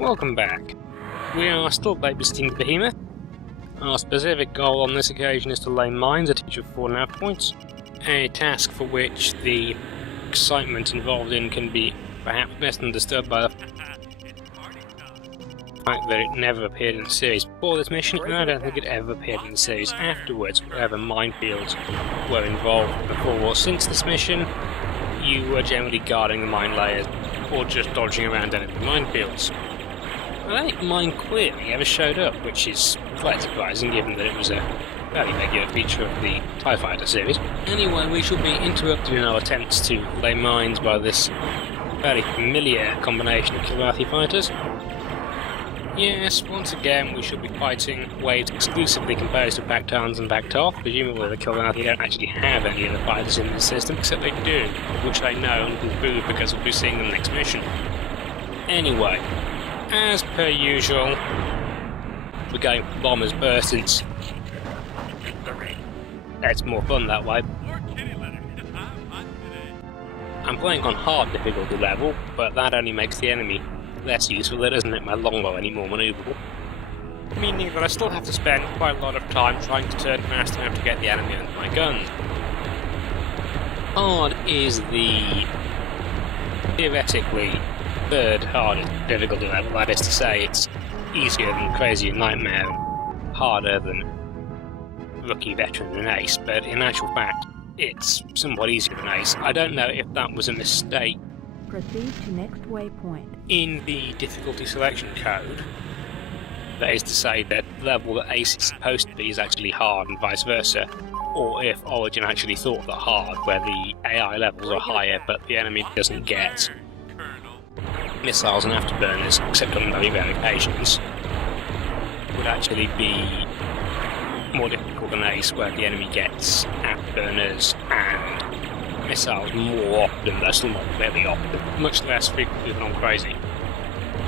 Welcome back. We are still babysitting the behemoth. Our specific goal on this occasion is to lay mines at each of 4 nav points, a task for which the excitement involved in can be perhaps best understood by the fact that it never appeared in the series before this mission, and I don't think it ever appeared in the series afterwards, wherever minefields were involved before or since this mission. You were generally guarding the mine layers, or just dodging around enemy minefields. I don't think Mine Query ever showed up, which is quite surprising given that it was a fairly regular feature of the TIE Fighter series. Anyway, we shall be interrupted in our attempts to lay mines by this fairly familiar combination of Kilrathi fighters. Yes, once again we shall be fighting waves exclusively composed of Bactans and Bactoth. Presumably the Kilrathi don't actually have any of the fighters in this system, except they do, which I know and can prove because we'll be seeing them next mission. Anyway, as per usual, we're going for bombers burst since it's more fun that way. I'm playing on hard difficulty level, but that only makes the enemy less useful. It doesn't make my longbow any more manoeuvrable. Meaning that I still have to spend quite a lot of time trying to turn fast enough to get the enemy under my guns. Hard is the theoretically third hardest difficulty level, that is to say it's easier than Crazy and Nightmare, harder than Rookie, Veteran and Ace, but in actual fact it's somewhat easier than Ace. I don't know if that was a mistake Proceed to next waypoint. in the difficulty selection code, that is to say that the level that Ace is supposed to be is actually hard and vice versa, or if Origin actually thought that hard, where the AI levels are higher but the enemy doesn't get missiles and afterburners, except on very rare occasions, would actually be more difficult than Ace, where the enemy gets afterburners and missiles more often, though still not very often, much less frequently than on Crazy,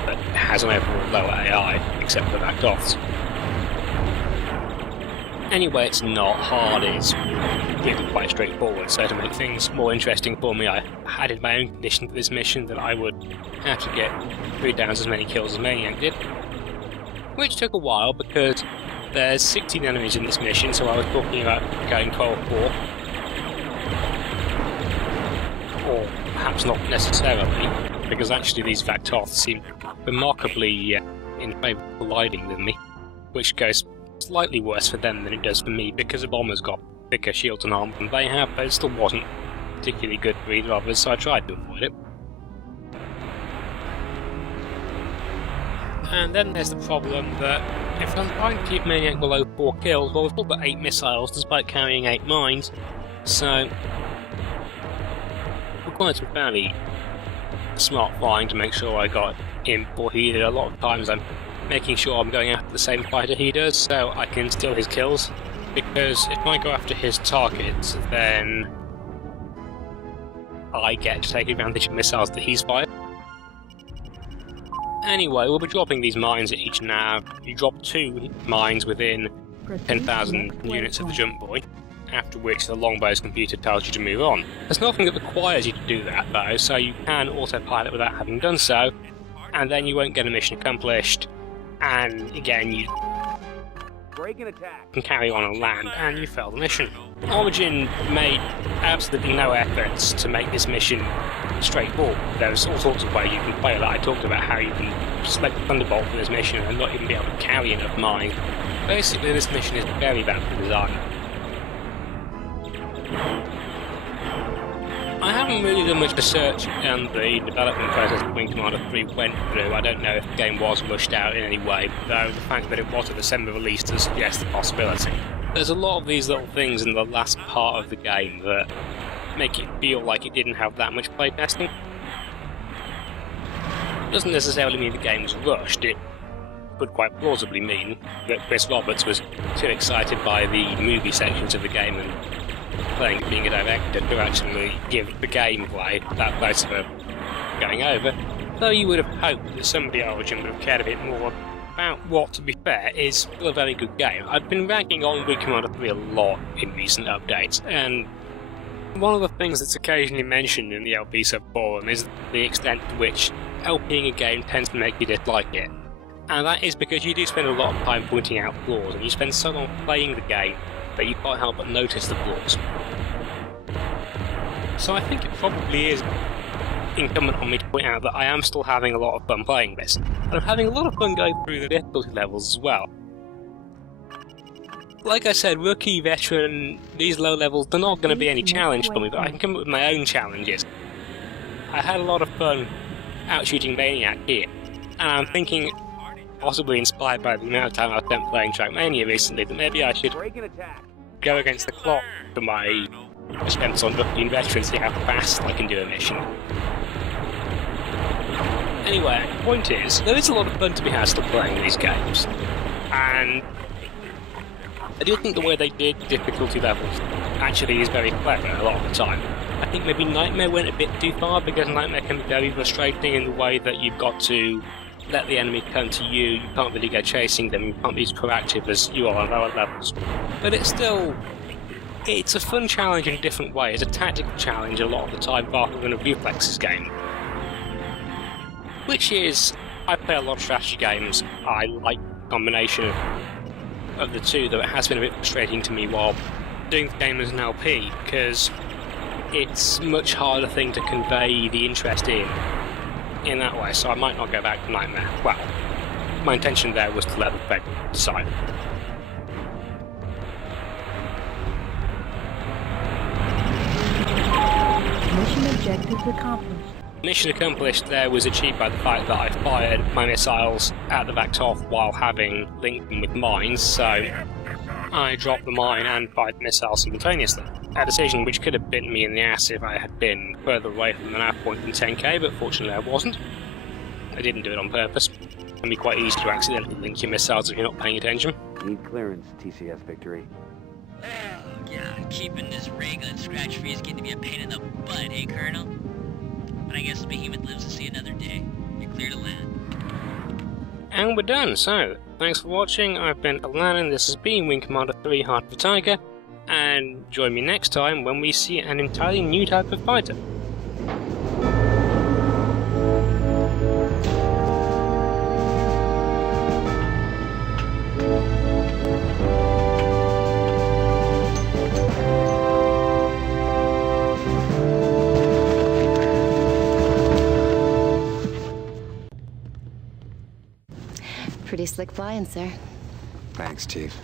but has an overall lower AI, except for Bactoths. Anyway, it's not hard, it's really quite straightforward, so to make things more interesting for me, I added my own condition to this mission that I would have to get 3 times as many kills as Maniac did, which took a while because there's 16 enemies in this mission, so I was talking about going 12-4, or perhaps not necessarily, because actually these Bactoths seem remarkably in favour of colliding than me, which goes slightly worse for them than it does for me, because the bombers got thicker shields and armor than they have, but it still wasn't particularly good for either of us, so I tried to avoid it. And then there's the problem that if I'm trying to keep Maniac below 4 kills, well we've still got 8 missiles despite carrying 8 mines, so required some fairly smart flying to make sure I got him before he did. A lot of times I'm making sure I'm going after the same fighter he does, so I can steal his kills, because if I go after his targets, then I get to take advantage of missiles that he's fired. Anyway, we'll be dropping these mines at each nav. You drop 2 mines within 10,000 units of the jump buoy, after which the longbow's computer tells you to move on. There's nothing that requires you to do that though, so you can autopilot without having done so, and then you won't get a mission accomplished, and again you can carry on and land, and you fail the mission. Origin made absolutely no efforts to make this mission straightforward. There's all sorts of ways you can play that. I talked about how you can select the Thunderbolt for this mission and not even be able to carry enough mines. Basically this mission is very badly designed. I haven't really done much research on the development process that Wing Commander 3 went through. I don't know if the game was rushed out in any way, though the fact that it was a December release does suggest the possibility. There's a lot of these little things in the last part of the game that make it feel like it didn't have that much playtesting. It doesn't necessarily mean the game was rushed. It could quite plausibly mean that Chris Roberts was too excited by the movie sections of the game and playing being a director to actually give the gameplay that place for going over, though you would have hoped that somebody at Origin would have cared a bit more about what, to be fair, is still a very good game. I've been ragging on Wing Commander 3 a lot in recent updates, and one of the things that's occasionally mentioned in the LP subforum is the extent to which LPing a game tends to make you dislike it. And that is because you do spend a lot of time pointing out flaws, and you spend so long playing the game that you can't help but notice the flaws. So I think it probably is incumbent on me to point out that I am still having a lot of fun playing this. And I'm having a lot of fun going through the difficulty levels as well. Like I said, rookie, veteran, these low levels, they're not going to be any challenge for me, but I can come up with my own challenges. I had a lot of fun out-shooting Maniac here, and I'm thinking, possibly inspired by the amount of time I've spent playing Trackmania recently, that maybe I should go against the clock for my attempts on rookie and veteran, see how fast I can do a mission. Anyway, the point is, there is a lot of fun to be had still playing these games, and I do think the way they did difficulty levels actually is very clever a lot of the time. I think maybe Nightmare went a bit too far, because Nightmare can be very frustrating in the way that you've got to let the enemy come to you, you can't really go chasing them, you can't be as proactive as you are on lower levels. But it's a fun challenge in a different way. It's a tactical challenge a lot of the time rather than a reflexes game. Which is, I play a lot of strategy games, I like the combination of the two, though it has been a bit frustrating to me while doing the game as an LP, because it's a much harder thing to convey the interest in that way, so I might not go back to Nightmare. Well, my intention there was to let the fate decide. Mission objectives accomplished. Mission accomplished there was achieved by the fact that I fired my missiles at the Vaktov while having linked them with mines, so I dropped the mine and fired the missile simultaneously. A decision which could have bitten me in the ass if I had been further away from the nav point than 10k, but fortunately I wasn't. I didn't do it on purpose. It can be quite easy to accidentally link your missiles if you're not paying attention. Need clearance, TCS Victory. Oh, yeah, keeping this ray gun scratch-free is getting to be a pain in the butt, hey, Colonel? But I guess the behemoth lives to see another day. You're clear to land. And we're done, so thanks for watching. I've been Alanin, this has been Wing Commander 3 Heart of the Tiger, and join me next time when we see an entirely new type of fighter. Pretty slick flying, sir. Thanks, Chief.